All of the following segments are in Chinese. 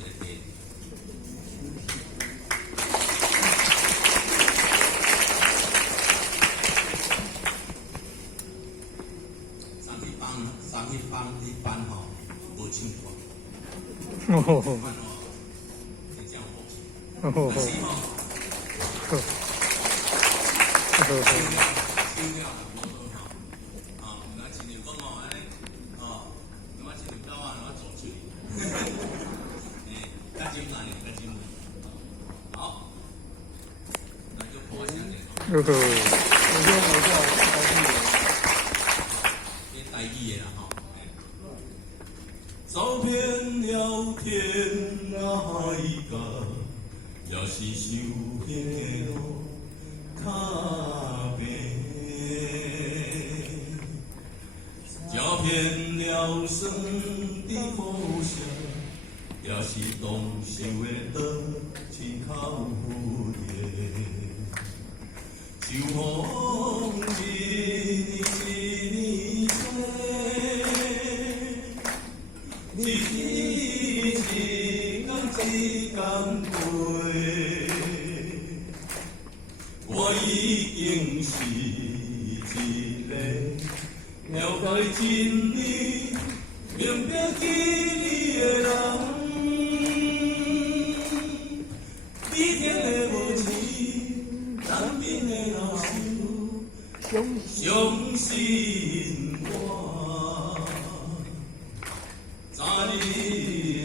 一题。上一班吼，无唱歌。哦，真正无唱。哦，但是吼，唱了无好吼，啊，那亲像讲吼安尼，哦，那么亲像狗啊，那么做嘴，较真难，较真难。好，那就播下来。台语的啦吼。走遍了天涯海角，也是想迄个路较白。走遍了生的故乡，也是当受的倒真较有热。就风一年一天一天过，我已经是一个了解真理、明白真理的人。你听的无钱，南边的老师，相信我。昨日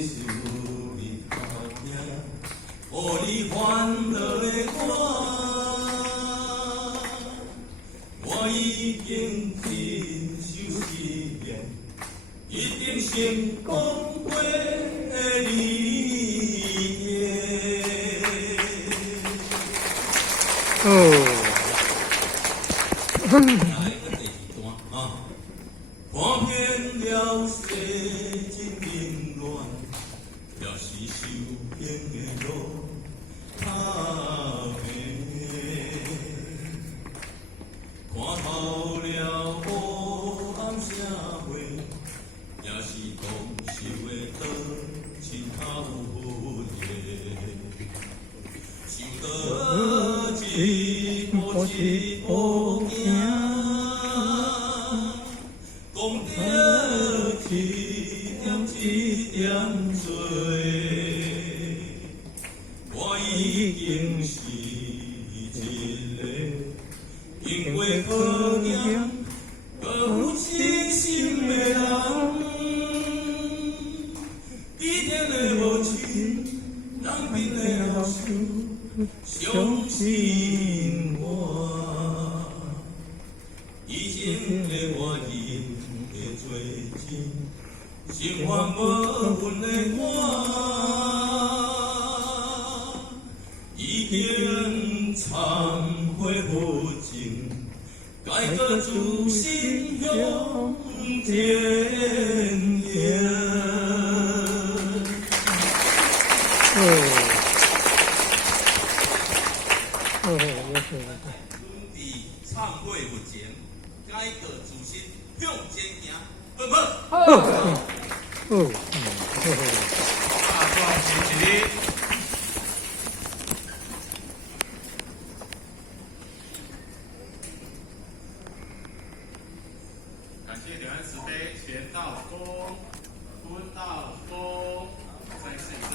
是你头名，予你欢乐的歌，我已经亲手实验，一定成功过你。来个第二段啊，看遍了世间冷暖，也是受骗的路较白。看透了黑暗社会，也是当受的倒真较有热。受到一步一步行，讲着一点一点做，我已经是一个经过考验、有信心的人。一天的无情，人品的老师。相信我，以前的我因的罪情，心怀无份的我，已经忏悔不尽，改过自新向前行。忏悔不前，改过自新，向前行，好不好？大壮士一日。感谢两岸慈悲，钱到公，婚到公，再次一次。